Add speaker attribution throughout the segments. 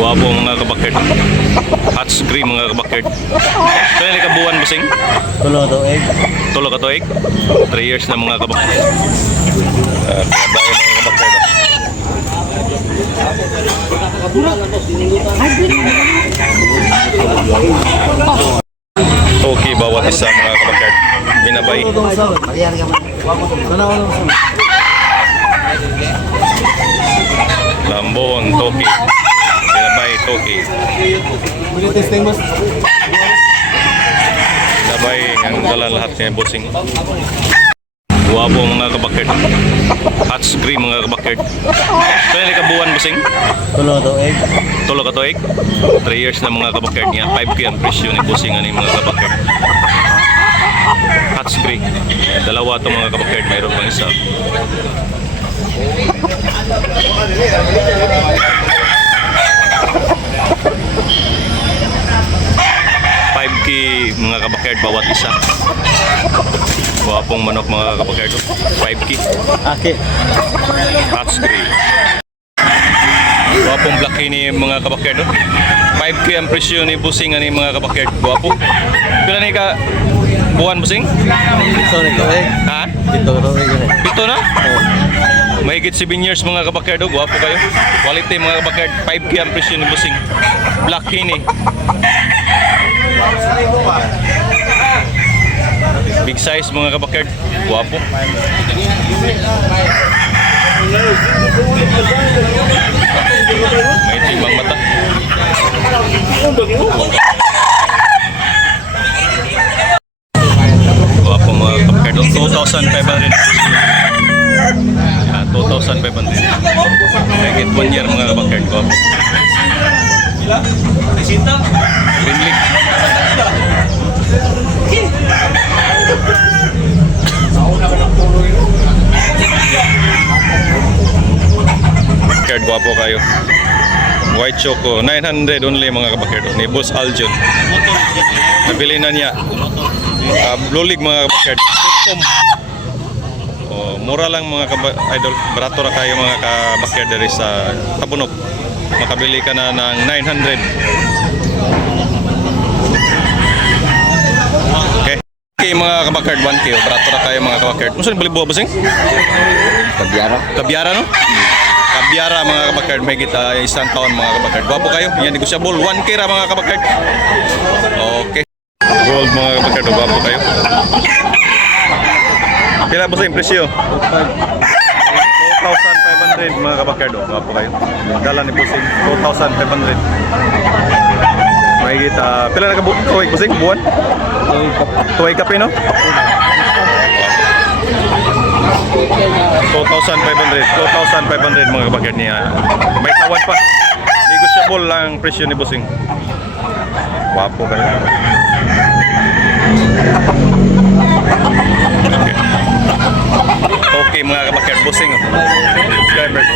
Speaker 1: Guwapo mga kabakert. Hot screen mga kabakert. Kaya ni kabuan busing?
Speaker 2: Tulo to egg.
Speaker 1: Tulo ka tuig? 3 years na mga kabakert. Uh, bayo mga kabakert. Okay, bawat isa mga kabakert. Binabay. Lambon, Toki. Toki. Binabay ang dala lahat niya bossing. Guwapo mga kabakert. Hot screen mga kabakert. Kaya ni kabuan bossing?
Speaker 2: Tulo to egg.
Speaker 1: Tulo ka tuig? 3 years na mga kabakert niya. 5k ang presyo ni bossing ani mga kabakert. Hot screen. Dalawa to mga kabakert. Mayroon pang isa. Five k mga kabakert bawat isa. Wapong manok mga kabakert. 5k.
Speaker 2: Aki.
Speaker 1: Hot screen. Gwapong black ni mga kabakerd. No? 5k ang presyo ni Busing ani mga kabakerd. Gwapo. Pila ni ka buwan Busing?
Speaker 2: Ito ni to egg.
Speaker 1: Ha?
Speaker 2: Ito to egg. ni.
Speaker 1: Dito na? Mahigit 7 years mga kabakerd. Gwapo kayo. Quality mga kabakerd. 5k ang presyo ni Busing. Black ni. Big size mga kabakerd. Gwapo. May timbang mata. Gwapo mga kabakerd. 2,500. Ah, 2,500. Mahigit 1 year mga kabakerd. Gwapo. Binlig. Kabakerd, gwapo kayo. White Choco, 900 only mga kabakerd. Ni Boss Aljon. Nabili na niya. Uh, Blue League mga kabakerd. Oh, mura lang mga kaba- idol. Barato ra kayo mga kabakerd dari sa Tabunok. Makabili ka na ng 900. Okay. Okay mga kabakerd, 1K. oh. Barato ra kayo mga kabakerd. Musa bali buwa basing?
Speaker 2: Kabyara.
Speaker 1: Kabyara no? Kabyara mga kabakard, may kita isang taon mga kabakard. Gwapo kayo, yan negosyable. 1K ra mga kabakard. Okay. Gold mga kabakard, gwapo kayo. Kailan ba sa impresyo? 2,500 mga kabakard, gwapo kayo. Dala ni Busing, 2,500. May kita, pila na ka bu- tuwig Busing, buwan? Tuwig kape no? 2,500 2,500 mga kabakit niya. May tawad pa. Negotiable lang presyo ni Busing wapo kayo okay. okay mga kabakit Busing subscribers.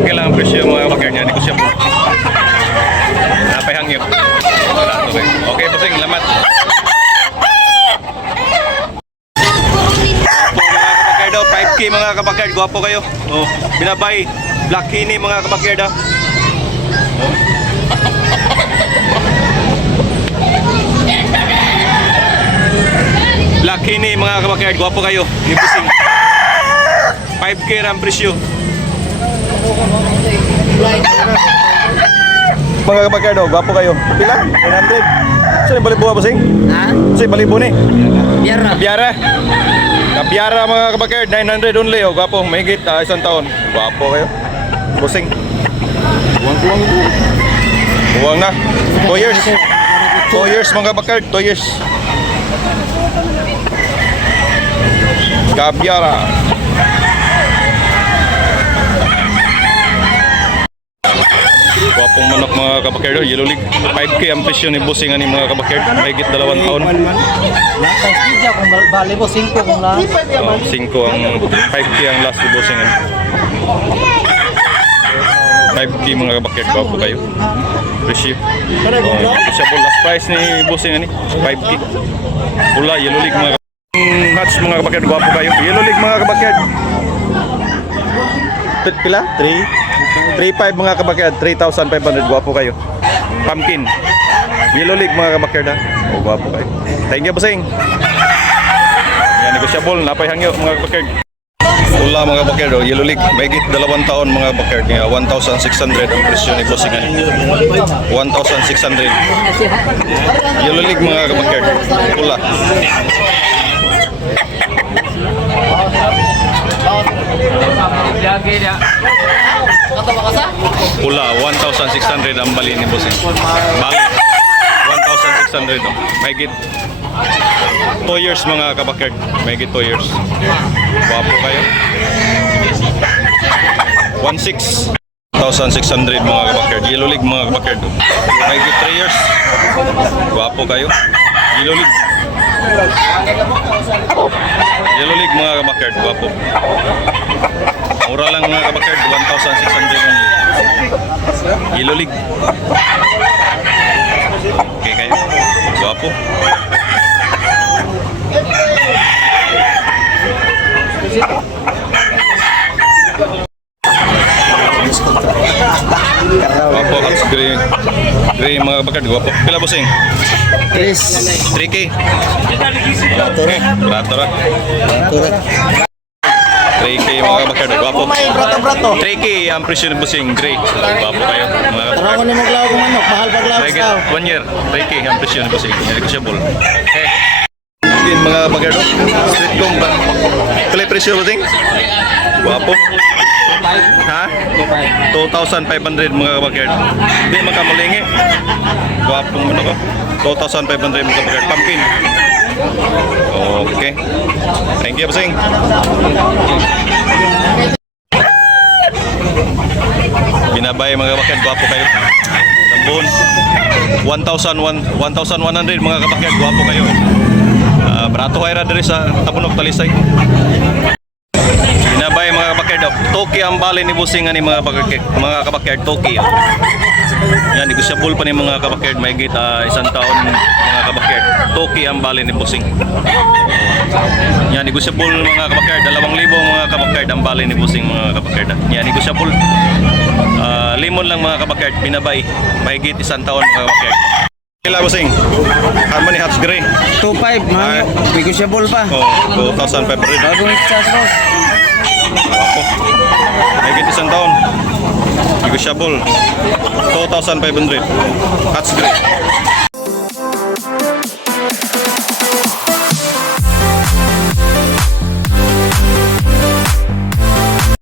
Speaker 1: Okay lang ang presyo mga kabakit niya. Negotiable napay hangyo okay, okay Busing lamat mga kabakerd oh, 5k mga kabakerd, gwapo kayo. Oh, binabay, black hini mga kabakerd ah. Oh. Black hini mga kabakerd, gwapo kayo. Gibusing. 5k ram presyo. Mga kabakerd, oh, gwapo kayo. Pila? 900. Saan yung balibo busing?
Speaker 2: Ha?
Speaker 1: Saan yung balibo ni?
Speaker 2: Biara.
Speaker 1: Kabyara. Kabyara mga kabakerd, 900 only. O, gwapo, mahigit ah, isang taon. Gwapo kayo. Busing. Buwang-buwang Buwang na. 2 years. 2 years mga kabakerd, 2 years. Kabyara. Gwapong manok mga kabakerd, oh, yellow league. 5k ang presyo ni Busing ani mga kabakerd, mahigit dalawang taon.
Speaker 2: Media kung bal- bali mo 5 kung lang.
Speaker 1: Oh, 5 ang 5k ang last ni Bossing. ano. 5k mga kabakit, gwapo kayo. Presyo. Oh, negotiable last price ni Bossing ani, 5k. Pula, yellow league mga. Hats mga kabakit, gwapo kayo. Yellow league mga kabakit. Pit pila? 3. 3.5 mga kabakyard, 3,500. Gwapo kayo. Pumpkin. Yellow league mga kabakyard. O, gwapo kayo. Thank you, bossing. Yan, negosyable. Napay hangyo mga kabakyard. Wala mga kabakyard, oh. yellow league. May git dalawang taon mga kabakyard. Nga, 1,600 ang presyo ni bossing. 1,600. Yellow league mga kabakyard. Pula. Pula, 1,600 ang bali ni bossing. Bali. 1,600 oh. May git 2 years mga kabakyard. May git 2 years. Wapo kayo. 1,600. 1,600 mga kabakyard. Yellow league mga kabakyard. May git 3 years. Wapo kayo. Yellow league. Yellow league mga kabakyard. Wapo. Mura lang mga kabakyard. 1,600 only. Yellow league. Okay kayo. Wapo. Wapo, Hats Gray. Gray mga kabakyard. Wapo. Pila bossing?
Speaker 2: Chris.
Speaker 1: 3K. Okay. Barato ra. 3K mga kabakyard. Wapo.
Speaker 2: May brato-brato.
Speaker 1: 3K ang presyo ni bossing. Gray. Wapo kayo. Mga
Speaker 2: Tara
Speaker 1: kabakyard.
Speaker 2: ko ni maglaw kung manok. Mahal pag lawas
Speaker 1: Like it,
Speaker 2: ka.
Speaker 1: one year, 3K ang presyo ni Bossing. Negotiable. Okay. Yun mga bagado. Street comb ba? Kali presyo Bossing? Wapo. Ha? 2,500 mga kabagard. Hindi makamalingi. Gwapong ano ko. 2,500 mga kabagard. Pumpkin. Okay. Thank you, Bossing. Binabay mga kabakyan, gwapo kayo. Tambon. 1,100 1,100 mga kabakyan, gwapo kayo. Ah, barato kayo diri sa Tabunok Talisay. Binabay mga kabakyan daw. Toki ang bali ni Busing ani mga kabakyan, mga kabakyan Toki. ah. Yan, negosyable pa ni mga kabakyan, may git ah, isang taon mga kabakyan. Toki ang bali ni Busing. Yan, negosyable mga. Dalawang libo mga kabakard ang bali ni Busing mga kabakard. Yan, negosyable. Ah, limon lang mga kabakard. Binabay. Mahigit isang taon mga kabakard. Kila Busing? Harmony Hats Gray.
Speaker 2: 2.5.
Speaker 1: Ay.
Speaker 2: Mga negosyable pa.
Speaker 1: Oh, 2,500.
Speaker 2: Bagong exhaust.
Speaker 1: Ako. Mahigit isang taon. Negosyable. 2,500. Hats Gray.